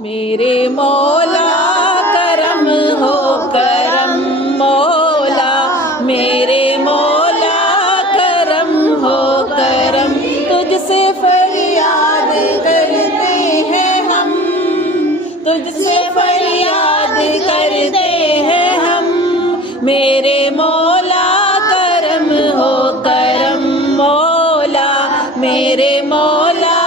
میرے مولا کرم ہو کرم، مولا میرے مولا کرم ہو کرم، تجھ سے فریاد کرتے ہیں ہم، تجھ سے فریاد کرتے ہیں ہم، میرے مولا کرم ہو کرم، مولا میرے مولا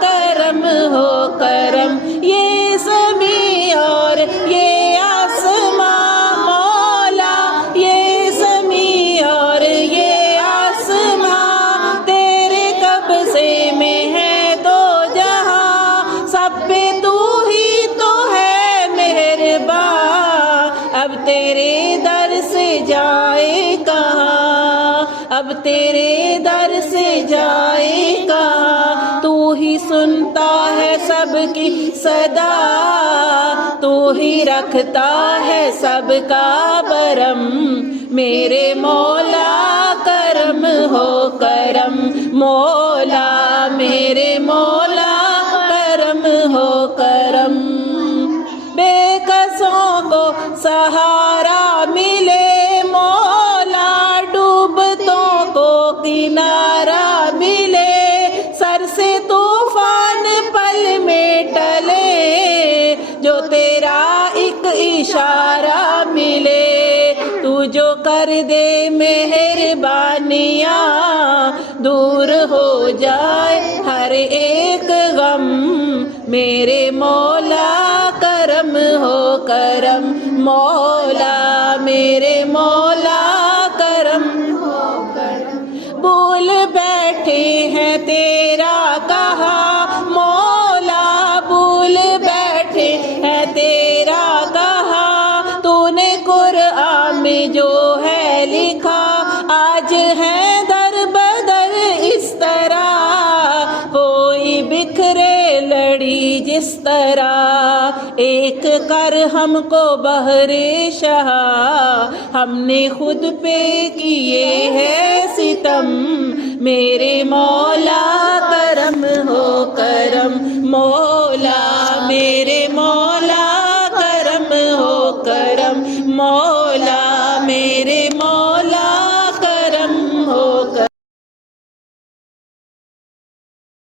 کرم ہو کرم، یہ زمین اور یہ آسماں مولا، یہ زمین اور یہ آسماں تیرے قبضے میں ہے دو جہاں، سب پہ تو ہی تو ہے مہرباں، اب تیرے در سے جائے کہاں، اب تیرے در سے جائے کہاں، تو ہی سنتا ہے سب کی صدا، تو ہی رکھتا ہے سب کا برم، میرے مولا کرم ہو کرم، مولا میرے مولا کرم ہو کرم، بے کسوں کو سہارا ملے مولا، ڈوبتوں کو کنارہ ملے، سر سے طوفان پل میں ٹلے، جو تیرا ایک اشارہ ملے، تو جو کر دے مہربانیاں، دور ہو جائے ہر ایک غم، میرے مولا کرم ہو کرم، مولا میرے مولا کرم ہو کرم، بھول بیٹھے ہیں تیرا کہا مولا، بھول بیٹھے ہیں تیرا کہا، تو نے قرآن میں جو ہے لکھا، آج ہے در بدر اس طرح، کوئی بکھرے لڑی جس طرح، ایک کر ہم کو بہر شاہ، ہم نے خود پہ کیے ہے ستم، میرے مولا کرم ہو کرم، مولا میرے مولا کرم ہو کرم، مولا میرے مولا